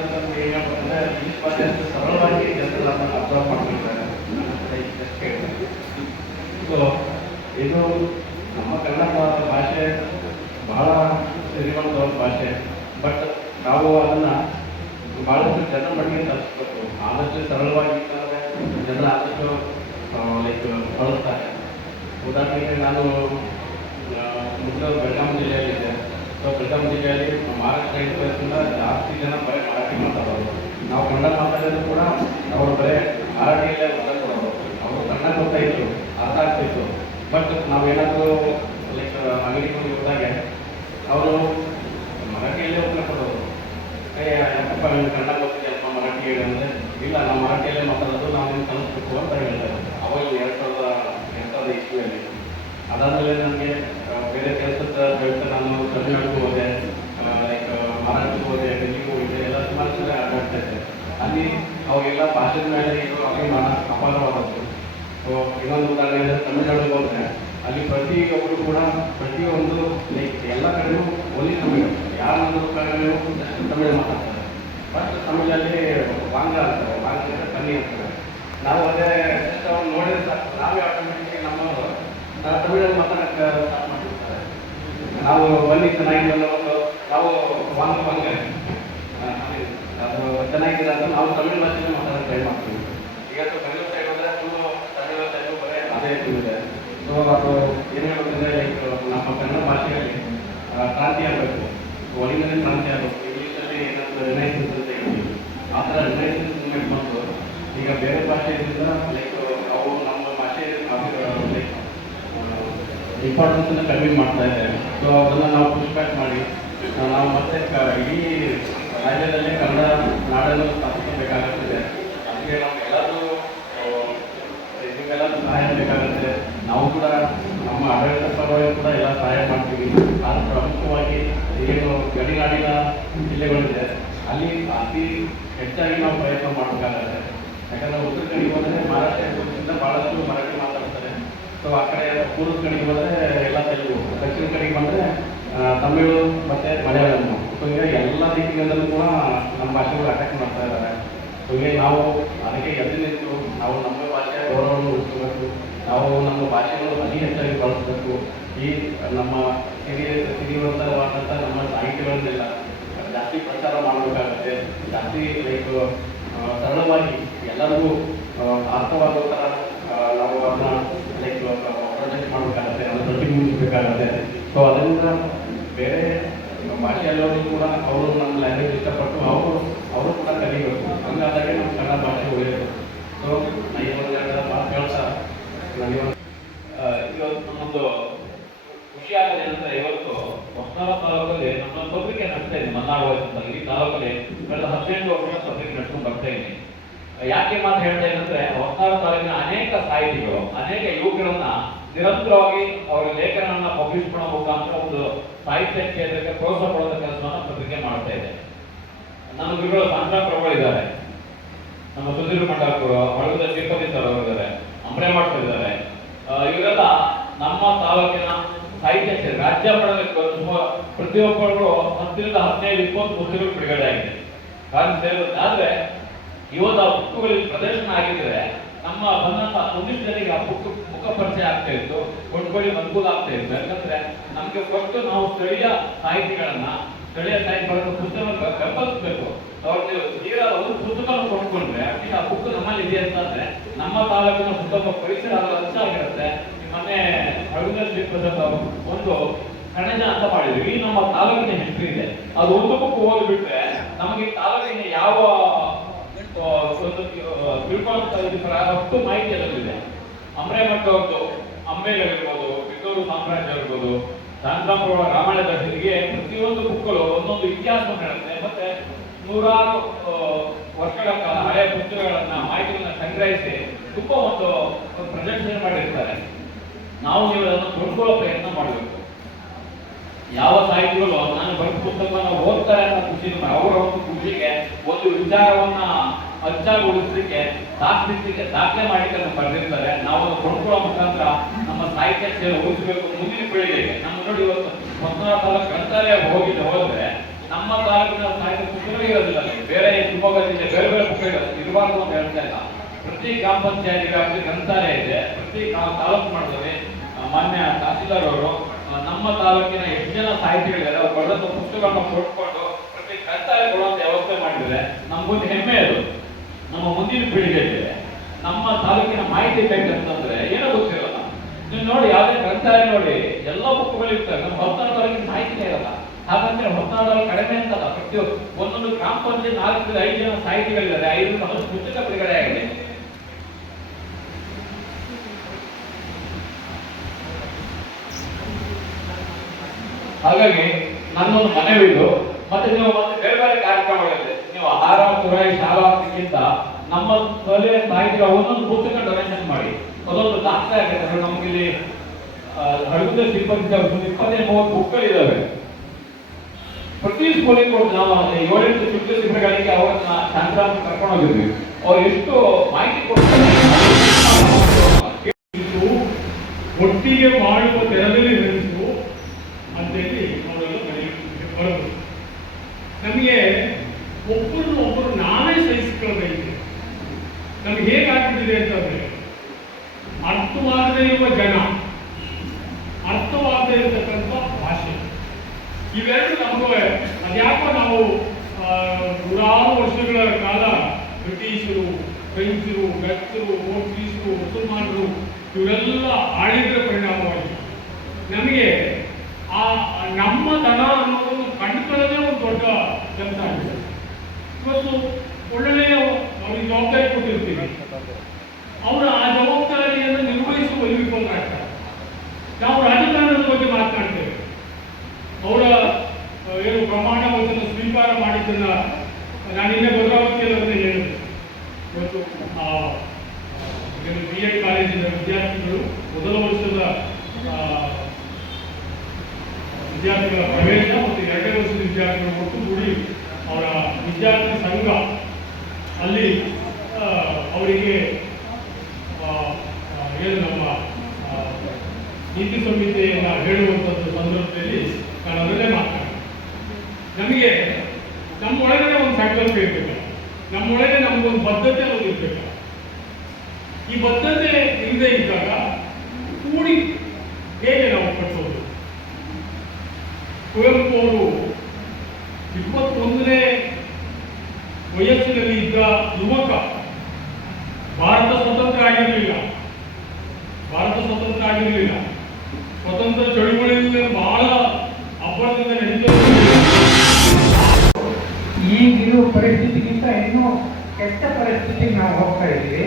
ಅಂತಂದು ಏನು ಹೇಳ್ಬೇಕಂದ್ರೆ ಇಂಗ್ಲೀಷ್ ಭಾಷೆ ಅಷ್ಟು ಸರಳವಾಗಿ ಜನರು ಅದನ್ನು ಅಬ್ಸರ್ವ್ ಮಾಡ್ತಿರ್ತಾರೆ. ಸೊ ಇದು ನಮ್ಮ ಕನ್ನಡ ಭಾಷೆ ಬಹಳ ಸಿರಿವಂತ ಭಾಷೆ. ಬಟ್ ನಾವು ಅದನ್ನು ಭಾಳಷ್ಟು ಜನರ ಮಟ್ಟಿಗೆ ತಲುಪಿಸ್ಬೇಕು. ಆದಷ್ಟು ಸರಳವಾಗಿ ಇತ್ತಂದರೆ ಜನರು ಆದಷ್ಟು ಲೈಕ್ ಬಳಸ್ತಾರೆ. ಉದಾಹರಣೆಗೆ ನಾನು ಮೊದಲು ಬೆಳಗಾವಿ ಜಿಲ್ಲೆಯಲ್ಲಿದ್ದೆ. ಸೊ ಬೆಳಗಾವಿ ಜಿಲ್ಲೆಯಲ್ಲಿ ಮಹಾರಾಷ್ಟ್ರ ಇಂದ ಜಾಸ್ತಿ ಜನ ಬರೀ ಮರಾಠಿ ಮಾತಾಡೋರು. ನಾವು ಕನ್ನಡ ಮಾತಾಡೋದು ಕೂಡ ಅವರು ಬರೀ ಮರಾಠಿಯಲ್ಲೇ ಮಾತಾಡ್ಕೊಡೋರು. ಅವರು ಕನ್ನಡ ಗೊತ್ತಾಯಿತು, ಅರ್ಥ ಆಗ್ತಿತ್ತು. ಬಟ್ ನಾವೇನಾದರೂ ಲೈಕ್ ಅಂಗಡಿಗೆ ಹೋದಾಗೆ ಅವರು ಮರಾಠಿಯಲ್ಲೇ ಉತ್ತರ ಕೊಡೋರು. ಯಾಕಪ್ಪ ನೀವು ಕನ್ನಡ ಗೊತ್ತಿದೆ ಅಲ್ಪ ಮರಾಠಿ ಹೇಳಿ ಅಂದರೆ, ಇಲ್ಲ ನಾವು ಮರಾಠಿಯಲ್ಲೇ ಮಾತಾಡೋದು, ನಾವು ನಿಮ್ಗೆ ಕಲಿಸ್ಬೇಕು ಅಂತ ಹೇಳ್ತಾರೆ. ಅವಾಗ 2000 ಇಸ್ವಿಯಲ್ಲಿ. ಅದಾದಮೇಲೆ ನನಗೆ ಬೇರೆ ಕೆಲಸದ ಬೆಳೆದ ನಾನು ತಮಿಳ್ನಾಡಿಗೆ ಹೋದೆ, ಲೈಕ್ ಮಹಾರಾಷ್ಟ್ರಕ್ಕೆ ಹೋದೆ, ಡೆಲ್ಲಿಗೆ ಹೋಗಿದ್ದೆ, ಎಲ್ಲ ಸುಮಾರು ಜನ ಆಟಾಡ್ತಾ ಇದ್ದೆ. ಅಲ್ಲಿ ಅವಾಗೆಲ್ಲ ಭಾಷೆದ ಮೇಲೆ ಇದು ಅಭಿಮಾನ ಅಪಾರವಾದದ್ದು. ಸೊ ಇನ್ನೊಂದು ಉದಾಹರಣೆ ತಮಿಳ್ನಾಡಿಗೆ ಹೋದರೆ ಅಲ್ಲಿ ಪ್ರತಿಯೊಬ್ಬರು ಕೂಡ ಪ್ರತಿಯೊಂದು ಲೈಕ್ ಎಲ್ಲ ಕಡೆಯೂ ಒಲಿ ತಮಿಳು, ಯಾರೊಂದು ಕಡೆಯೂ ಜಸ್ಟ್ ತಮಿಳು ಮಾತಾಡ್ತಾರೆ. ಬಟ್ ತಮಿಳಲ್ಲಿ ವಾಂಗ ಅಂತಾರೆ, ವಾಂಗ ಅಂದರೆ ಕಮ್ಮಿ ಅಂತಾರೆ. ನಾವು ಅದೇ ಜಸ್ಟ್ ಅವ್ರು ನೋಡಿದ್ರೆ ಸಾಕು, ನಾವೇ ಆಟೋಮೆಟಿಕ್ಲಿ ನಮ್ಮವರು ತಮಿಳಲ್ಲಿ ಮಾತಾಡೋಕ್ಕೆ ಸ್ಟಾರ್ಟ್ ಮಾಡಿರ್ತಾರೆ. ನಾವು ಬನ್ನಿ ಚೆನ್ನಾಗಿಲ್ಲ, ನಾವು ವಾಂಗ ವಾಂಗ ಅದು ಚೆನ್ನಾಗಿದೆ ಅಂತ ನಾವು ತಮಿಳು ಭಾಷೆಯಲ್ಲಿ ಮಾತಾಡೋಕ್ಕೆ ಟ್ರೈ ಮಾಡ್ತೀವಿ. ಈಗ ತಮಿಳು ಸೈಡ್ ಹೋದರೆ ಫುಲ್ಲು ತಮಿಳು ಸೈಡು ಬರೀ ಅದೇ ಇದೆ. ಸೊ ಅದು ಏನು ಹೇಳ್ಬೇಕಂದ್ರೆ ಲೈಕ್ ನಮ್ಮ ಕನ್ನಡ ಭಾಷೆಯಲ್ಲಿ ಕ್ರಾಂತಿ ಆಗಬೇಕು, ಒಳಗಿನ ಕ್ರಾಂತಿ ಆಗಬೇಕು. ಇಂಗ್ಲೀಷಲ್ಲಿ ಏನಂತ ರಿನೈಸೆನ್ಸ್ ಅಂತ ಹೇಳ್ತೀವಿ. ಆ ಥರ ರಿನೈಸೆನ್ಸ್ ಮೂವ್ಮೆಂಟ್ ಬಂತು. ಈಗ ಬೇರೆ ಭಾಷೆಯಿಂದ ಲೈಕ್ ಅವು ನಮ್ಮ ಭಾಷೆ ಲೈಕ್ ಇಂಪಾರ್ಟೆನ್ಸನ್ನು ಕಡಿಮೆ ಮಾಡ್ತಾ ಇದ್ದೇವೆ. ಸೊ ಅದನ್ನು ನಾವು ಪುಷ್ ಬ್ಯಾಕ್ ಮಾಡಿ ನಾವು ಮತ್ತೆ ಇಡೀ ರಾಜ್ಯದಲ್ಲೇ ಕನ್ನಡ ನಾಡನ್ನು ಸ್ಥಾಪಿಸಬೇಕಾಗುತ್ತದೆ. ಅದಕ್ಕೆ ನಮಗೆಲ್ಲರೂ ನಿಮಗೆಲ್ಲರೂ ಸಹಾಯ ಬೇಕಾಗುತ್ತೆ. ನಾವು ಕೂಡ ನಮ್ಮ ಆಡಳಿತ ಪರವಾಗಿ ಕೂಡ ಎಲ್ಲ ಸಹಾಯ ಮಾಡ್ತೀವಿ. ಅದು ಪ್ರಮುಖವಾಗಿ ಏನು ಗಡಿನಾಡಿನ ಜಿಲ್ಲೆಗಳಿದೆ ಅಲ್ಲಿ ಅತಿ ಹೆಚ್ಚಾಗಿ ನಾವು ಪ್ರಯತ್ನ ಮಾಡಬೇಕಾಗುತ್ತೆ. ಯಾಕಂದರೆ ಉತ್ತರ ಕಡೆಗೆ ಹೋದರೆ ಮಹಾರಾಷ್ಟ್ರದಿಂದ ಭಾಳಷ್ಟು ಮರಾಠಿ ಮಾತಾಡ್ತಾರೆ. ಸೊ ಆ ಕಡೆ ಪೂರ್ವದ ಕಡೆಗೆ ಹೋದರೆ ಎಲ್ಲ ತೆಲುಗು, ದಕ್ಷಿಣ ಕಡೆಗೆ ಬಂದರೆ ತಮಿಳು ಮತ್ತು ಮಲಯಾಳಂ. ಸೊ ಈಗ ಎಲ್ಲ ರೀತಿಯಿಂದಲೂ ಕೂಡ ನಮ್ಮ ಭಾಷೆಗಳು ಅಟ್ಯಾಕ್ ಮಾಡ್ತಾ ಇದ್ದಾರೆ. ಸೊ ಈಗ ನಾವು ಅದಕ್ಕೆ ಎದ್ದು ನಿಂತು ನಾವು ನಮ್ಮ ಭಾಷೆಯ ಗೌರವವನ್ನು ಉಳಿಸಬೇಕು. ನಾವು ನಮ್ಮ ಭಾಷೆಗಳು ಅತಿ ಹೆಚ್ಚಾಗಿ ಬಳಸಬೇಕು. ಈ ನಮ್ಮ ಸಿರಿವಂತವಾದಂಥ ನಮ್ಮ ಸಾಹಿತ್ಯಗಳನ್ನೆಲ್ಲ ಜಾಸ್ತಿ ಪ್ರಚಾರ ಮಾಡಬೇಕಾಗುತ್ತೆ. ಜಾಸ್ತಿ ಲೈಕ್ ಸರಳವಾಗಿ ಎಲ್ಲರಿಗೂ ಅರ್ಥವಾಗೋ ಥರ ನಾವು ಅದನ್ನ ಲೈಕ್ ಪ್ರೊಜೆಕ್ಟ್ ಮಾಡಬೇಕಾಗುತ್ತೆ, ಅದನ್ನು ಪ್ರತಿಬಿಂಬಿಸಬೇಕಾಗುತ್ತೆ. ಸೊ ಅದರಿಂದ ಬೇರೆ ಭಾಷೆಯಲ್ಲವರು ಕೂಡ ಅವರು ನಮ್ಮ ಲ್ಯಾಂಗ್ವೇಜ್ ಇಷ್ಟಪಟ್ಟು ಅವರು ಕೂಡ ಕಲಿಬೇಕು. ಹಂಗಾದಾಗೆ ನಮ್ಮ ಕನ್ನಡ ಭಾಷೆ ಉಳಿಯಬೇಕು. ಸೊ ಇವಾಗ ಮಾತು ಹೇಳ್ತಾ ಇವತ್ತು ನಮ್ಮೊಂದು ಖುಷಿಯಾಗದೆ ಏನಂದರೆ, ಇವತ್ತು ಹೊಸನಗರ ತಾಲೂಕಲ್ಲಿ ನಮ್ಮೊಂದು ಪತ್ರಿಕೆ ನಡೆಸ್ತಾ ಇದ್ದೀನಿ, ಮನ್ನಾಡ್ ವಾಯ್ಸ್ ಅಂತ. ಈ ತಾಲೂಕಲ್ಲಿ ಕಳೆದ 18 ವರ್ಷ ಪತ್ರಿಕೆ ನಡ್ಸ್ಕೊಂಡು ಬರ್ತಾ ಇದ್ದೀನಿ. ಯಾಕೆ ಮಾತು ಹೇಳ್ತಾ ಇದ್ದಂದ್ರೆ, ಹೊಸನಗರ ತಾಲೂಕಿನ ಅನೇಕ ಸಾಹಿತಿಗಳು, ಅನೇಕ ಯುವಕರನ್ನ ನಿರಂತರವಾಗಿ ಅವರ ಲೇಖನವನ್ನು ಪಬ್ಲಿಷ್ ಮಾಡೋ ಮುಖಾಂತರ ಒಂದು ಸಾಹಿತ್ಯ ಕ್ಷೇತ್ರಕ್ಕೆ ಪ್ರೋತ್ಸಾಹ ಕೊಡೋದ ಕೆಲಸವನ್ನು ಪತ್ರಿಕೆ ಮಾಡ್ತಾ ಇದೆ. ನಮ್ಮ ಗುರುಗಳು ಸಾಂಕ್ರಾಪ್ರಭುಗಳಿದ್ದಾರೆ, ನಮ್ಮ ಸುಧೀರ್ ಮಂಡಾಪುರ, ಬಳಗದ ತಿರುಪತಿ ಸರ್ ಅವರಿದ್ದಾರೆ, ಅಂಬ್ರೇಮಠ್ ಇದ್ದಾರೆ. ಇವರೆಲ್ಲ ನಮ್ಮ ತಾಲೂಕಿನ ಸಾಹಿತ್ಯ ಕ್ಷೇತ್ರ ರಾಜ್ಯ ಮಟ್ಟದಲ್ಲಿ ಪ್ರತಿಯೊಬ್ಬರು 10 ರಿಂದ 15, 20 ಪುಸ್ತಕಗಳು ಬಿಡುಗಡೆ ಆಗಿದೆ. ಕಾರಣ ಸೇರಿರುತ್ತೆ. ಆದರೆ ಇವತ್ತು ಆ ಬುಕ್ಗಳಲ್ಲಿ ಪ್ರದರ್ಶನ ಆಗಿದ್ರೆ ನಮ್ಮ ಬಂದಂತ ಒಂದಿಷ್ಟು ಜನರಿಗೆ ಆ ಬುಕ್ ಮುಖ ಪರಿಚಯ ಆಗ್ತಾ ಇತ್ತು, ಕೊಂಡ್ಕೊಳ್ಳಿ ಅನುಕೂಲ ಆಗ್ತಾ ಇತ್ತು. ಯಾಕಂದ್ರೆ ನಮ್ಗೆ ಫಸ್ಟ್ ನಾವು ಸ್ಥಳೀಯ ಸಾಹಿತಿಗಳನ್ನ, ಸ್ಥಳೀಯ ಸಾಹಿತ್ಯ ಪುಸ್ತಕ ಬೆಂಬಲಿಸಬೇಕು. ಅವ್ರಿಗೆ ತೀರಾ ಒಂದು ಪುಸ್ತಕವನ್ನು ಕೊಂಡ್ಕೊಂಡ್ರೆ ಅಟ್ಲೀಸ್ಟ್ ಆ ಬುಕ್ ನಮ್ಮಲ್ಲಿ ಇದೆ ಅಂತಂದ್ರೆ ನಮ್ಮ ತಾಲೂಕಿನ ಸುತ್ತಮ ಪರಿಸರ ಹೆಚ್ಚಾಗಿರುತ್ತೆ. ಮೊನ್ನೆ ಅಳುಗದ ಶ್ರೀಪ್ರಸಾದ್ ಒಂದು ಕಣಜ ಅಂತ ಮಾಡಿದ್ರು. ಈ ನಮ್ಮ ತಾಲೂಕಿನ ಹಿಸ್ಟ್ರಿ ಇದೆ, ಅದು ಒಂದು ಬುಕ್ ಓದ್ಬಿಟ್ರೆ ನಮಗೆ ತಾಲೂಕಿನ ಯಾವ ಒಂದು ತಿಳ್ಕೊಳ್ಳೋಷ್ಟು ಮಾಹಿತಿ ಅದರಲ್ಲಿದೆ. ಅಂಬ್ರೇಮಠ್ ಅವ್ರದ್ದು ಅಂಬೇಗಳಿರ್ಬೋದು, ಬಿದ್ದೂರು ಸಾಮ್ರಾಜ್ಯ ಇರ್ಬೋದು, ಶಾಂತರಾಮಪ್ರಭು ರಾಮಾಯಣ ದರ್ಶನಿಗೆ ಪ್ರತಿಯೊಂದು ಬುಕ್ಗಳು ಒಂದೊಂದು ಇತಿಹಾಸವನ್ನು ಹೇಳುತ್ತೆ. ಮತ್ತೆ ನೂರಾರು ವರ್ಷಗಳ ಕಾಲ ಹಳೆಯ ಪುಸ್ತಕಗಳನ್ನ, ಮಾಹಿತಿಗಳನ್ನ ಸಂಗ್ರಹಿಸಿ ತುಂಬಾ ಒಂದು ಪ್ರೆಸೆಂಟೇಷನ್ ಮಾಡಿರ್ತಾರೆ. ನಾವು ನೀವು ಅದನ್ನು ಕೊಂಡ್ಕೊಳ್ಳೋ ಪ್ರಯತ್ನ ಮಾಡಬೇಕು. ಯಾವ ಸಾಹಿತಿಗಳು ನಾನು ಬರೆದ ಪುಸ್ತಕವನ್ನು ಓದ್ತಾರೆ ಅನ್ನೋ ಖುಷಿ, ಅವರ ಒಂದು ಖುಷಿಗೆ ಒಂದು ವಿಚಾರವನ್ನ ಅಚ್ಚಾಗೊಳಿಸಲಿಕ್ಕೆ ದಾಖಲೆ ಮಾಡಿ ಬರೆದಿರ್ತಾರೆ. ನಾವು ಕೊಂಡ್ಕೊಳ್ಳೋ ಮುಖಾಂತರ ನಮ್ಮ ಸಾಹಿತ್ಯ ಸೇವೆ ಉಳಿಸಬೇಕು ಮುಂದಿನ ಪೀಳಿಗೆಗೆ. ನಮ್ಮ ನೋಡಿ ಇವತ್ತು ಹೊಸನಗರ ತಾಲೂಕು ಗ್ರಂಥಾಲಯ ಹೋದ್ರೆ ನಮ್ಮ ತಾಲೂಕಿನ ಸಾಹಿತ್ಯ ಪುಸ್ತಕಗಳೇ ಇರೋದಿಲ್ಲ, ಬೇರೆ ಶಿವಮೊಗ್ಗದಿಂದ ಬೇರೆ ಬೇರೆ ಬುಕ್ಗಳು ಇರಬಾರ್ದು ಅಂತ ಹೇಳ್ತಾ ಇಲ್ಲ. ಪ್ರತಿ ಗ್ರಾಮ ಪಂಚಾಯತಿಗಾಗಲಿ ಗ್ರಂಥಾಲಯ ಇದೆ, ಪ್ರತಿ ತಾಲೂಕು ಮಾಡಿದ್ರೆ ಮಾನ್ಯ ತಹಸೀಲ್ದಾರ್ ಅವರು ನಮ್ಮ ತಾಲೂಕಿನ ಎಷ್ಟು ಜನ ಸಾಹಿತಿಗಳಿದ್ದಾರೆ ಅವ್ರು ಬರೆದಂತ ಪುಸ್ತಕಗಳನ್ನ ಕೊಟ್ಕೊಂಡು ಪ್ರತಿ ಗ್ರಂಥಾಲಯ ಕೊಡುವಂತ ವ್ಯವಸ್ಥೆ ಮಾಡಿದ್ರೆ ನಮ್ಗೊಂದು ಹೆಮ್ಮೆ ಅದು. ನಮ್ಮ ಮುಂದಿನ ಪೀಳಿಗೆಗೆ ನಮ್ಮ ತಾಲೂಕಿನ ಮಾಹಿತಿ ಬೇಕಂತಂದ್ರೆ ಏನೋ ಗೊತ್ತಿರಲ್ಲ. ನೀವು ನೋಡಿ ಯಾವುದೇ ಗ್ರಂಥಾಲಯ ನೋಡಿ ಎಲ್ಲ ಬುಕ್ಗಳು ಇರ್ತವೆ, ನಮ್ಮ ಹೊಸನಾಡು ತಾಲೂಕಿನ ಮಾಹಿತಿನೇ ಇರಲ್ಲ. ಹಾಗಂದ್ರೆ ಹೊಸನಾಡಲ್ಲಿ ಕಡಿಮೆ ಅಂತಲ್ಲ, ಪ್ರತಿ ಒಂದೊಂದು ಗ್ರಾಮ ಪಂಚಾಯತ್ 4 5 ಜನ ಸಾಹಿತಿಗಳಿದ್ದಾರೆ, 5 ಪುಸ್ತಕ ಬಿಡುಗಡೆ ಆಗಿದೆ. ಹಾಗಾಗಿ ನನ್ನೊಂದು ಮನವಿದು. ಮತ್ತೆ ನೀವು ಮತ್ತೆ ಬೇರೆ ಬೇರೆ ಕಾರ್ಯಕ್ರಮಗಳಿದೆ, ನೀವು ಆಹಾರ ತುರಾಯಿ ಶಾಲಾ ಅದಕ್ಕಿಂತ ನಮ್ಮ ಸ್ಥಳೀಯ ಸಾಹಿತಿಗಳ ಒಂದೊಂದು ಪುಸ್ತಕ ಡೊನೇಷನ್ ಮಾಡಿ, ಅದೊಂದು ದಾಖಲೆ ಆಗುತ್ತೆ. ನಮಗಿಲ್ಲಿ ಹಳಗುದ ಸಿಬ್ಬಂದಿ 20-30 ಬುಕ್ಗಳಿದ್ದಾವೆ. ಪ್ರತಿ ಸ್ಕೂಲಿಗೆ ಕೊಟ್ಟು ನಾವು 7-8 ಚಿಕ್ಕ ಶಿಬಿರಗಳಿಗೆ ಅವರನ್ನ ಸಂಕ್ರಾಂತಿ ಕರ್ಕೊಂಡು ಹೋಗಿದ್ವಿ. ಅವ್ರು ಎಷ್ಟು ಮಾಹಿತಿ ಕೊಡ್ತಾರೆ. ಒಟ್ಟಿಗೆ ಮಾಡುವ ತೆರದಲ್ಲಿ ನಡೆಸು ಅಂತೇಳಿ ಅವರೆಲ್ಲ ಬರಬಹುದು. ನಮಗೆ ಒಬ್ಬರು ನಾವೇ ಸಹಿಸಿಕೊಳ್ಳಬೇಕು. ನಮ್ಗೆ ಹೇಗಾಗ್ತಿದೆ ಅಂತಂದ್ರೆ ಅರ್ಥವಾಗದೇ ಇರುವ ಜನ, ಅರ್ಥವಾಗದೇ ಇರತಕ್ಕಂಥ ಭಾಷೆ, ಇವೆರಡು ನಮಗೆ ಅದ್ಯಾಕೋ ನಾವು ನೂರಾರು ವರ್ಷಗಳ ಕಾಲ ಬ್ರಿಟಿಷರು, ಫ್ರೆಂಚರು, ಡಚ್ಚರು, ಪೋರ್ಚುಗೀಸರು, ಮುಸಲ್ಮಾನರು ಇವರೆಲ್ಲ ಆಳಿದ್ರ ಪರಿಣಾಮವಾಗಿ ನಮಗೆ ಆ ನಮ್ಮ ದನ ಅನ್ನೋದನ್ನು ಕಂಡುಕೊಳ್ಳೋದೇ ಒಂದು ದೊಡ್ಡ ಕೆಲಸ ಆಗಿದೆ. ಇವತ್ತು ಒಳ್ಳೆಯ ಅವ್ರಿಗೆ ಜವಾಬ್ದಾರಿ ಕೊಟ್ಟಿರ್ತೀವಿ, ಅವರು ಆ ಜವಾಬ್ದಾರಿಯನ್ನು ನಿರ್ವಹಿಸುವ ವಿಫಲರಾಗ್ತಾರೆ. ನಾವು ರಾಜಕಾರಣದ ಬಗ್ಗೆ ಮಾತನಾಡ್ತೇವೆ. ಅವರ ಏನು ಪ್ರಮಾಣ ವಚನ ಸ್ವೀಕಾರ ಮಾಡಿದ್ದನ್ನ ನಾನಿನ್ನೇ ಭದ್ರಾವತಿಯಲ್ಲಿ ಅಂತ ಹೇಳಿದೆ. ಇವತ್ತು BEd ಕಾಲೇಜಿನ ವಿದ್ಯಾರ್ಥಿಗಳು ಮೊದಲ ವರ್ಷದ ವಿದ್ಯಾರ್ಥಿಗಳ ಪ್ರವೇಶ ಮತ್ತು 2ನೇ ವರ್ಷದ ವಿದ್ಯಾರ್ಥಿಗಳು ಒಟ್ಟುಗೂಡಿ ಅವರ ವಿದ್ಯಾರ್ಥಿ ಸಂಘ ಅಲ್ಲಿ ಅವರಿಗೆ ಏನು ನಮ್ಮ ನೀತಿ ಸಂಹಿತೆಯನ್ನು ಹೇಳುವಂಥದ್ದು ಸಂದರ್ಭದಲ್ಲಿ ನಾನು ಅದನ್ನೇ ಮಾತನಾಡಿದೆ. ನಮಗೆ ನಮ್ಮೊಳಗಡೆ ಒಂದು ಸಂಕಲ್ಪ ಇರಬೇಕು, ನಮ್ಮೊಳಗೆ ನಮಗೊಂದು ಬದ್ಧತೆ ಅನ್ನೋದು ಇರಬೇಕು. ಈ ಬದ್ಧತೆ ಇಲ್ಲದೆ ಇದ್ದಾಗ ಕೂಡಿ ಹೇಗೆ ನಾವು ಕಟ್ಟೋದು? ಕುವೆಂಪು ಅವರು 21ನೇ ವಯಸ್ಸಿನಲ್ಲಿ ಇದ್ದ ಯುವಕ. ಭಾರತ ಸ್ವತಂತ್ರ ಆಗಿರಲಿಲ್ಲ, ಸ್ವತಂತ್ರ ಚಳುವಳಿಯಿಂದ ಬಹಳ ಅಬ್ಬರದಿಂದ ನಡೀತಾ. ಈಗಿರುವ ಪರಿಸ್ಥಿತಿಗಿಂತ ಇನ್ನೂ ಕೆಟ್ಟ ಪರಿಸ್ಥಿತಿಗೆ ನಾವು ಹೋಗ್ತಾ ಇದ್ದೀವಿ.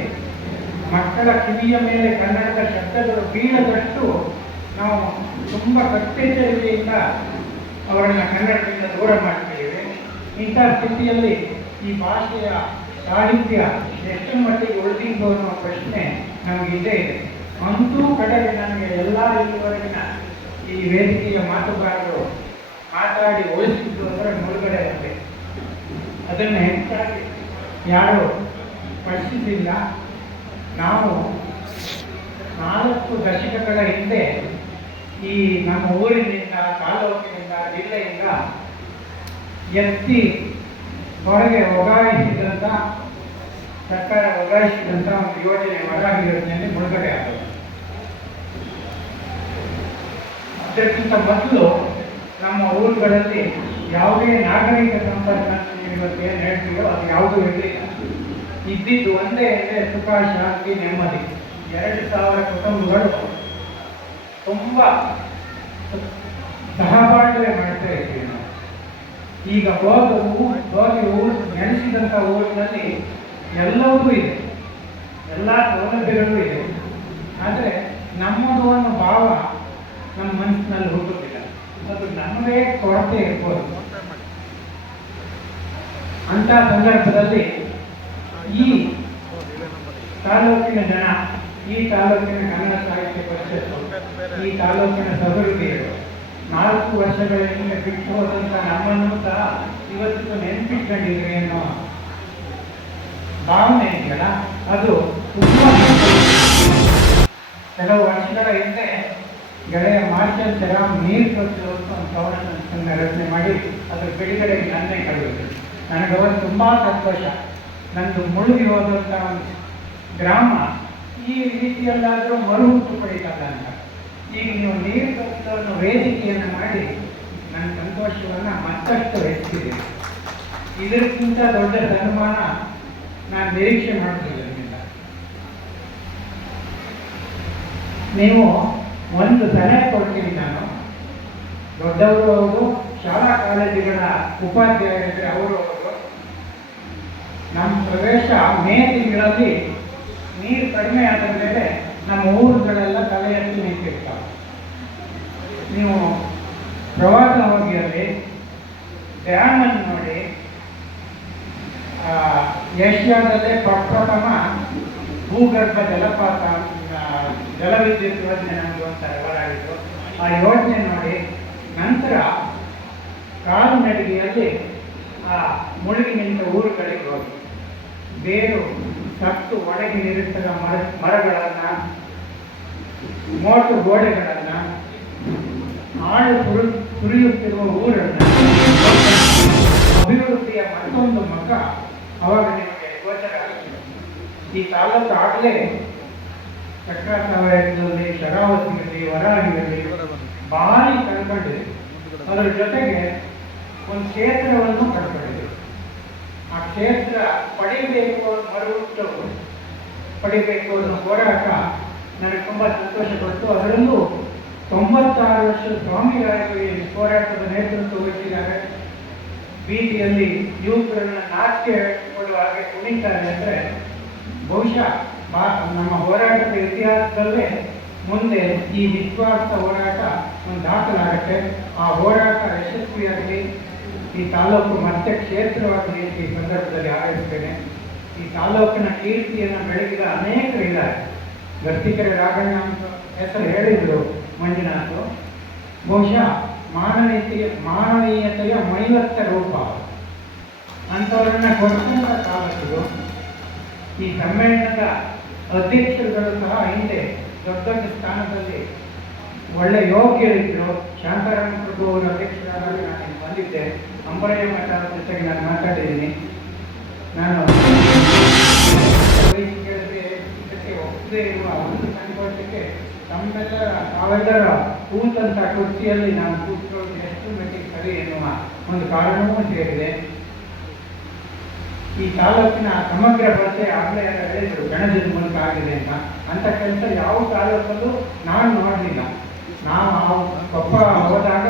ಮಕ್ಕಳ ಕಿವಿಯ ಮೇಲೆ ಕನ್ನಡದ ಶಬ್ದಗಳು ಬೀಳದಷ್ಟು ನಾವು ತುಂಬ ಕಟ್ಟೆಚ್ಚರಿಕೆಯಿಂದ ಅವರನ್ನು ಕನ್ನಡದಿಂದ ದೂರ ಮಾಡ್ತಿದ್ದೇವೆ. ಇಂಥ ಸ್ಥಿತಿಯಲ್ಲಿ ಈ ಭಾಷೆಯ ಸಾಹಿತ್ಯ ಎಷ್ಟು ಮಟ್ಟಿಗೆ ಉಳಿದಿದ್ದು ಅನ್ನೋ ಪ್ರಶ್ನೆ ನಮಗಿದ್ದೇ ಇದೆ. ಅಂತೂ ಕಡೆಗೆ ನಮಗೆ ಎಲ್ಲ ಇಲ್ಲಿವರೆಗಿನ ಈ ವೇದಿಕೆಯ ಮಾತುಗಾರರು ಮಾತಾಡಿ ಉಳಿಸಿದ್ದು ಅಂದರೆ ಮುಳುಗಡೆ ಅಂತೆ. ಅದನ್ನು ಹೆಚ್ಚಾಗಿ ಯಾರು ಸ್ಪರ್ಶಿಸಿಲ್ಲ. ನಾವು 4 ದಶಕಗಳ ಹಿಂದೆ ಈ ನಮ್ಮ ಊರಿನಿಂದ, ತಾಲೂಕಿನಿಂದ, ಜಿಲ್ಲೆಯಿಂದ ಎತ್ತಿ ಹೊರಗೆ ಒಗಾಯಿಸಿದಂಥ, ಸರ್ಕಾರ ಒಗಾಯಿಸಿದಂಥ ಒಂದು ಯೋಜನೆ ವರಾಗಿ ಯೋಜನೆಯಲ್ಲಿ ಮುಳುಗಡೆ ಆಗೋದು. ಅದಕ್ಕಿಂತ ಮೊದಲು ನಮ್ಮ ಊರುಗಳಲ್ಲಿ ಯಾವುದೇ ನಾಗರಿಕ ಸಂಪರ್ಕ ಇವತ್ತು ಏನು ಹೇಳ್ತೀವೋ ಅದು ಯಾವುದೂ ಇರಲಿಲ್ಲ. ಇದ್ದಿದ್ದು ಒಂದೇ ಅಂದರೆ ಸುಖ, ಶಾಂತಿ, ನೆಮ್ಮದಿ. 2000 ಕುಟುಂಬಗಳು ತುಂಬ ಸಹಬಾಳ್ವೆ ಮಾಡ್ತಾ ಇದ್ದೀವಿ ನಾವು. ಈಗ ಹೋಗಿ ನೆನೆಸಿದಂಥ ಊರಿನಲ್ಲಿ ಎಲ್ಲವೂ ಇದೆ, ಎಲ್ಲ ಸೌಲಭ್ಯಗಳೂ ಇದೆ. ಆದರೆ ನಮ್ಮದು ಅನ್ನೋ ಭಾವ ನಮ್ಮ ಮನಸ್ಸಿನಲ್ಲಿ ಹುಟ್ಟುತ್ತಿಲ್ಲ. ಅದು ನಮ್ಮದೇ ಕೊರತೆ ಇರ್ಬೋದು. ಅಂಥ ಸಂದರ್ಭದಲ್ಲಿ ಈ ತಾಲೂಕಿನ ಜನ, ಈ ತಾಲೂಕಿನ ಕನ್ನಡ ಸಾಹಿತ್ಯ ಪರಿಷತ್ತು, ಈ ತಾಲೂಕಿನ ಸಹೃದಯರು 4 ವರ್ಷಗಳ ಹಿಂದೆ ಬಿಟ್ಟು ಹೋದಂಥ ನಮ್ಮನ್ನು ಸಹ ಇವತ್ತು ನೆನಪಿಟ್ಕೊಂಡಿದ್ರಿ ಅನ್ನೋ ಭಾವನೆ ಇದೆಯಲ್ಲ, ಅದು ತುಂಬ. ಕೆಲವು ವರ್ಷಗಳ ಹಿಂದೆ ಗೆಳೆಯ ಮಾರ್ಷಲ್ ಸೆರಾಮ್ ನೀರು ಕೊಟ್ಟು ಒಂದು ಕವನ ರಚನೆ ಮಾಡಿ ಅದರ ಬಿಡುಗಡೆಗೆ ನನ್ನೇ ಕಳುಹಿಸಿದ್ರು. ನನಗವತ್ತು ತುಂಬ ಸಂತೋಷ. ನಂದು ಮುಳುಗಿ ಹೋದಂಥ ಒಂದು ಗ್ರಾಮ ಈ ರೀತಿಯಲ್ಲಾದರೂ ಮರುಹುಟ್ಟು ಪಡೀತಲ್ಲ ಅಂತ. ಈಗ ನೀವು ನೀರು ಕಟ್ಟುವ ವೇದಿಕೆಯನ್ನು ಮಾಡಿ ನನ್ನ ಸಂತೋಷವನ್ನು ಮತ್ತಷ್ಟು ಹೆಚ್ಚಿದೆ. ಇದಕ್ಕಿಂತ ದೊಡ್ಡ ಸನ್ಮಾನ ನಾನು ನಿರೀಕ್ಷೆ ಮಾಡ್ತಿಲ್ಲ ನಿಮ್ಮಿಂದ. ನೀವು ಒಂದು ಸಲಹೆ ಕೊಡ್ತೀನಿ ನಾನು. ದೊಡ್ಡವರು ಹೌದು, ಶಾಲಾ ಕಾಲೇಜುಗಳ ಉಪಾಧ್ಯಾಯರಿಗೆ ಅವರು ನಮ್ಮ ಪ್ರದೇಶ ಮೇ ತಿಂಗಳಲ್ಲಿ ನೀರು ಕಡಿಮೆ ಆದ ಮೇಲೆ ನಮ್ಮ ಊರುಗಳೆಲ್ಲ ತಲೆ ಎತ್ತಿ ನಿಂತಿರ್ತಾವೆ. ನೀವು ಪ್ರವಾಸ ಹೋಗಿ ಅಲ್ಲಿ ಡ್ಯಾಮನ್ನು ನೋಡಿ. ಏಷ್ಯಾದಲ್ಲೇ ಪ್ರಪ್ರಥಮ ಭೂಗರ್ಭ ಜಲಪಾತ ಜಲವಿದ್ಯುತ್ ಯೋಜನೆ ನಮಗೆ ಅಂತ ಹೊರಡಿತ್ತು. ಆ ಯೋಜನೆ ನೋಡಿ ನಂತರ ಕಾಲ್ನಡಿಗೆಯಲ್ಲಿ ಆ ಮುಳುಗಿ ನಿಂತ ಊರುಗಳಿಗೆ ಹೋಗಿ ಬೇರು ಸತ್ತು ಒಣಗಿ ನಿರುತ್ತದ ಮರಗಳನ್ನು, ಮೋಟು ಗೋಡೆಗಳನ್ನು, ಆಳು ಸುರಿಯುತ್ತಿರುವ ಊರನ್ನು, ಅಭಿವೃದ್ಧಿಯ ಮತ್ತೊಂದು ಮುಖ ಅವಾಗ ನಿಮಗೆ ಗೋಚರ ಆಗುತ್ತದೆ. ಈ ತಾಲೂಕು ಆಗಲೇ ಚಕ್ರಾಸಾವಯದಲ್ಲಿ, ಶರಾವತಿಯಲ್ಲಿ, ವರಾಹಿಯಲ್ಲಿ ಭಾರಿ ಕಳ್ಕೊಂಡಿದೆ. ಅದರ ಜೊತೆಗೆ ಒಂದು ಕ್ಷೇತ್ರವನ್ನು ಕಳ್ಕೊಂಡಿದೆ. ಆ ಕ್ಷೇತ್ರ ಪಡಿಬೇಕು, ಮರುಹುಟ್ಟು ಪಡಿಬೇಕು ಅನ್ನೋ ಹೋರಾಟ ನನಗೆ ತುಂಬ ಸಂತೋಷ ಕೊಟ್ಟು, ಅದರಲ್ಲೂ 96 ವರ್ಷದ ಸ್ವಾಮಿಗಳು ಈ ಹೋರಾಟದ ನೇತೃತ್ವ ವಹಿಸಿದ್ದಾರೆ. ಬೀದಿಯಲ್ಲಿ ಯುವಕರನ್ನ ನಾಟ್ಯ ಕೊಡುವ ಹಾಗೆ ಕುಣಿತಾರೆ ಅಂದರೆ ಬಹುಶಃ ನಮ್ಮ ಹೋರಾಟದ ಇತಿಹಾಸದಲ್ಲೇ ಮುಂದೆ ಈ ನಿಸ್ವಾರ್ಥ ಹೋರಾಟ ಒಂದು ದಾಖಲಾಗುತ್ತೆ. ಆ ಹೋರಾಟ ಯಶಸ್ವಿಯಾಗಲಿ, ಈ ತಾಲೂಕು ಮತ್ತೆ ಕ್ಷೇತ್ರವಾಗಲಿ ಈ ಸಂದರ್ಭದಲ್ಲಿ ಹಾರೈಸುತ್ತೇನೆ. ಈ ತಾಲೂಕಿನ ಕೀರ್ತಿಯನ್ನು ಬೆಳಗಿದ ಅನೇಕರಿದ್ದಾರೆ. ಗರ್ತಿಕೆರೆ ರಾಘಣ್ಣ ಹೆಸರು ಹೇಳಿದರು ಮಂಜುನಾಥ್. ಬಹುಶಃ ಮಾನವೀಯತೆಯ ಮೈವತ್ತ ರೂಪ ಅಂಥವರನ್ನ ಕೊಟ್ಟಂಥ ತಾಲೂಕು. ಈ ಸಮ್ಮೇಳನದ ಅಧ್ಯಕ್ಷರುಗಳು ಸಹ ಹಿಂದೆ ದೊಡ್ಡ ದೊಡ್ಡ ಸ್ಥಾನದಲ್ಲಿ ಒಳ್ಳೆ ಯೋಗ್ಯರಿದ್ದರು. ಶಾಂತಾರಾಮ ಪ್ರಭು ಅವರ ಅಧ್ಯಕ್ಷರಾದಾಗ ನಾನು ಬಂದಿದ್ದೆ. ಅಂಬರಯ್ಯ ಮಠ ಜೊತೆಗೆ ನಾನು ಮಾತಾಡಿದ್ದೀನಿ. ನಾನು ವಯಸ್ಸಿಗೆ ಇದಕ್ಕೆ ಒಪ್ಪದೇ ಇರುವ ಒಂದು ಸಂಕೋಚಕ್ಕೆ ತಾವೆಲ್ಲರ ಕೂತಂಥ ಕುರ್ಚಿಯಲ್ಲಿ ನಾನು ಕೂತ್ಕೊಳ್ಳೋದು ಎಷ್ಟು ಮಟ್ಟಿಗೆ ಸರಿ ಎನ್ನುವ ಒಂದು ಕಾರಣವೂ ಸೇರಿದೆ. ಈ ತಾಲೂಕಿನ ಸಮಗ್ರ ಬಳಕೆ ಆಗಲೇ ಹೇಳಿದರು ಗಣಜದ ಮೂಲಕ ಆಗಿದೆ ಅಂತ ಕೆಲಸ ಯಾವ ತಾಲೂಕಲ್ಲೂ ನಾನು ನೋಡಲಿಲ್ಲ. ನಾವು ಕೊಪ್ಪ ಹೋದಾಗ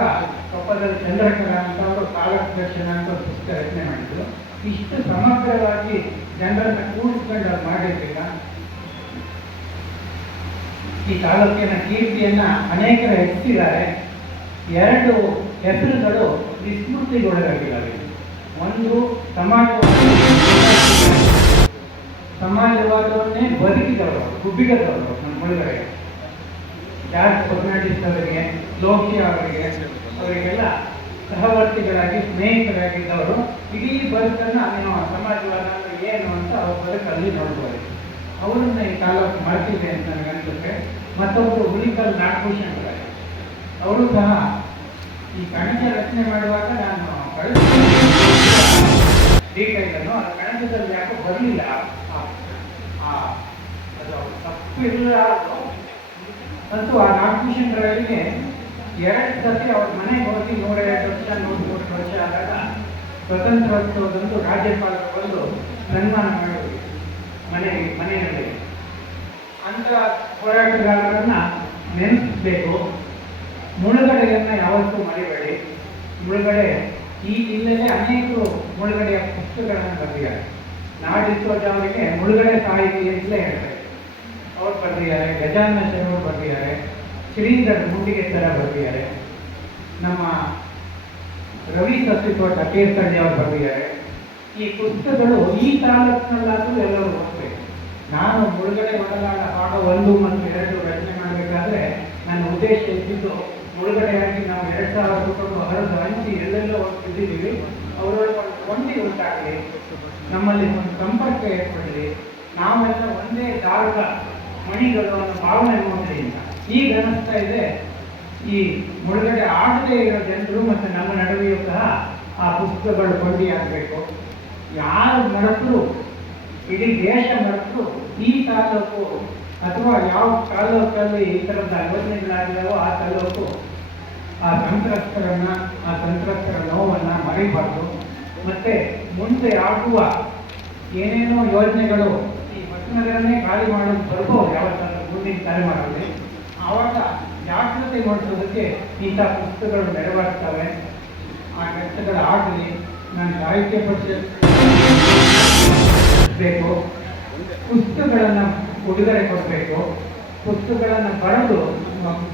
ಕೊಪ್ಪದಲ್ಲಿ ಚಂದ್ರಕರ ಅಂತ ಅವರು ತಾಲೂಕು ದರ್ಶನ ಅಂತ ಒಂದು ಪುಸ್ತಕ ರಚನೆ ಮಾಡಿದ್ರು. ಇಷ್ಟು ಸಮಗ್ರವಾಗಿ ಜನರನ್ನು ಕೂಡಿಸ್ಕೊಂಡು ಅವ್ರು ಮಾಡಿರ್ಲಿಲ್ಲ. ಈ ತಾಲೂಕಿನ ಕೀರ್ತಿಯನ್ನ ಅನೇಕರು ಹೆಚ್ಚಿದ್ದಾರೆ. 2 ಹೆಸರುಗಳು ವಿಸ್ಮೃತಿಗೊಳಗಾಗಿದ್ದಾವೆ. ಒಂದು ಸಮಾಜವಾದವನ್ನೇ ಬದುಕಿದವರು, ಗುಬ್ಬಿಗದವರು. ನಮ್ಮ ಮುಳುಗಡೆ ಜಾರ್ಜ್ ಫರ್ನಾಂಡಿಸ್ ಅವರಿಗೆ, ಲೋಕಿ ಅವರಿಗೆಲ್ಲ ಸಹವರ್ತಿಗಳಾಗಿ ಸ್ನೇಹಿತರಾಗಿದ್ದವರು. ಇಡೀ ಬದುಕನ್ನು ನೀವು ಸಮಾಜವಾದ ಅಂದ್ರೆ ಏನು ಅಂತ ಅವ್ರ ಬದುಕಲ್ಲಿ ನೋಡ್ಬೋದು. ಅವರನ್ನ ಈ ತಾಲೂಕು ಮಾಡ್ತಿದೆ ಅಂತ ನನಗೆ ಅನಿಸುತ್ತೆ. ಮತ್ತೊಬ್ಬರು ಹುಲಿಕಲ್ ನಾಗಭೂಷಣ್ ಇದ್ದಾರೆ. ಅವರು ಸಹ ಈ ಕಣಜ ರಚನೆ ಮಾಡುವಾಗ ನಾನು ಡೀಟೈಲನ್ನು ಆ ಕಣಜದಲ್ಲಿ ಯಾಕೋ ಬರಲಿಲ್ಲ, ಅದು ತಪ್ಪು ಇಲ್ಲ ಅಂತೂ ಆ ನಾಗಭೂಷಣಗಳಿಗೆ 2 ಸತಿ ಅವ್ರ ಮನೆಗೆ ಹೋಗಿ 102 ವರ್ಷ 103 ವರ್ಷ ಆದಾಗ ಸ್ವತಂತ್ರೋತ್ಸವದಂದು ರಾಜ್ಯಪಾಲರು ಬಂದು ಸನ್ಮಾನ ಮಾಡೋದು ಮನೆಯಲ್ಲಿ. ಅಂತ ಹೋರಾಟಗಾರರನ್ನ ನೆನೆಸಬೇಕು. ಮುಳುಗಡೆಯನ್ನ ಯಾವತ್ತೂ ಮರಿಬೇಡಿ. ಮುಳುಗಡೆ ಈ ಜಿಲ್ಲೆಯಲ್ಲಿ ಅನೇಕರು ಮುಳುಗಡೆಯ ಪುಸ್ತಕಗಳನ್ನು ಬರೆದಿದ್ದಾರೆ. ನಾಡಿಸೋಜ ಅವರಿಗೆ ಮುಳುಗಡೆ ಸಾಹಿತಿ ಅಂತಲೇ ಹೇಳ್ತಾರೆ. ಅವ್ರು ಬರೆದಿದ್ದಾರೆ. ಗಜಾನನ ಶರಣರು ಬರೆದಿದ್ದಾರೆ. ಶ್ರೀಧರ್ ಮುಂಡಿಗೆತ್ತರ ಬರೆದಿದ್ದಾರೆ. ನಮ್ಮ ರವಿ ಸಸಿತೋಟ ತೀರ್ಥಹಳ್ಳಿ ಅವರು ಬರೆದಿದ್ದಾರೆ. ಈ ಪುಸ್ತಕಗಳು ಈ ತಾಲೂಕಿನಲ್ಲಾದರೂ ಎಲ್ಲರೂ ಓದಬೇಕು. ನಾನು ಮುಳುಗಡೆ ಒಡಲಾಡ ಭಾಗ 1 ಮತ್ತು 2 ರಚನೆ ಮಾಡಬೇಕಾದ್ರೆ ನನ್ನ ಉದ್ದೇಶ ಇದ್ದಿದ್ದು ಮುಳುಗಡೆಯಾಗಿ ನಾವು 2000 ಕುಟುಂಬ ಹರಿದು ಹಂಚಿ ಎಲ್ಲೆಲ್ಲೋ ಹೋಗ್ತಿದ್ದೀವಿ. ಅವರೊಳಗೆ ಒಂದು ಕೊಂಡಿ ಉಂಟಾಗಲಿ, ನಮ್ಮಲ್ಲಿ ಒಂದು ಸಂಪರ್ಕ ಏರ್ಪಡಲಿ, ನಾವೆಲ್ಲ ಒಂದೇ ದಾರದ ಮಣಿಗಳು ಅನ್ನೋ ಭಾವನೆ ನೋಡಲಿಲ್ಲ. ಈಗ ಅನಿಸ್ತಾ ಇದೆ ಈ ಮುಳುಗಡೆ ಆಗದೇ ಇರೋ ಜನರು ಮತ್ತು ನಮ್ಮ ನಡುವೆಯೂ ಸಹ ಆ ಪುಸ್ತಕಗಳು ಕೊಂಡಿಯಾಗಬೇಕು. ಯಾರು ನಡೆಸಲು ಇಡೀ ದೇಶ ನಡೆಸಲು ಈ ತಾಲೂಕು ಅಥವಾ ಯಾವ ತಾಲೂಕಲ್ಲಿ ಈ ಥರದ ಯೋಜನೆಗಳಾಗಿದ್ದಾವೋ ಆ ತಾಲೂಕು ಆ ಸಂತ್ರಸ್ತರ ನೋವನ್ನು ಮರಿಬಾರ್ದು. ಮತ್ತೆ ಮುಂದೆ ಆಗುವ ಏನೇನೋ ಯೋಜನೆಗಳು ಈ ಹೊಸನಗರನ್ನೇ ಖಾಲಿ ಮಾಡೋದು ಬರ್ಬೋದು ಯಾವತ್ತಾದ್ರೂ ಮುಂದಿನ ತಲೆಮಾರಲ್ಲಿ. ಆವಾಗ ಜಾಗೃತಿ ಮೂಡಿಸೋದಕ್ಕೆ ಇಂಥ ಪುಸ್ತಕಗಳು ನೆರವಾಗ್ತವೆ. ಆ ಕೆಲಸಗಳು ಆಗಲಿ. ನಾನು ಸಾಹಿತ್ಯ ಪರಿಷತ್ ಬೇಕು, ಪುಸ್ತಕಗಳನ್ನು ಉಡುಗೊರೆ ಕೊಡಬೇಕು, ಪುಸ್ತಕಗಳನ್ನು ಬರೆದು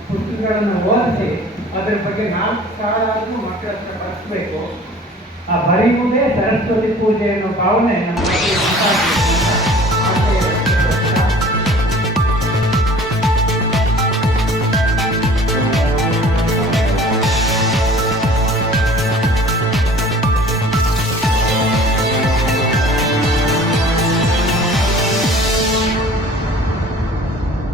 ಪುಸ್ತಕಗಳನ್ನು ಓದಿಸಿ ಅದರ ಬಗ್ಗೆ 4 ಸಾಲಾದರೂ ಮಕ್ಕಳ ಹತ್ರ ಬರೆಸಬೇಕು. ಆ ಬರೆಯುವುದೇ ಸರಸ್ವತಿ ಪೂಜೆ ಅನ್ನೋ ಭಾವನೆ ನಮ್ಮ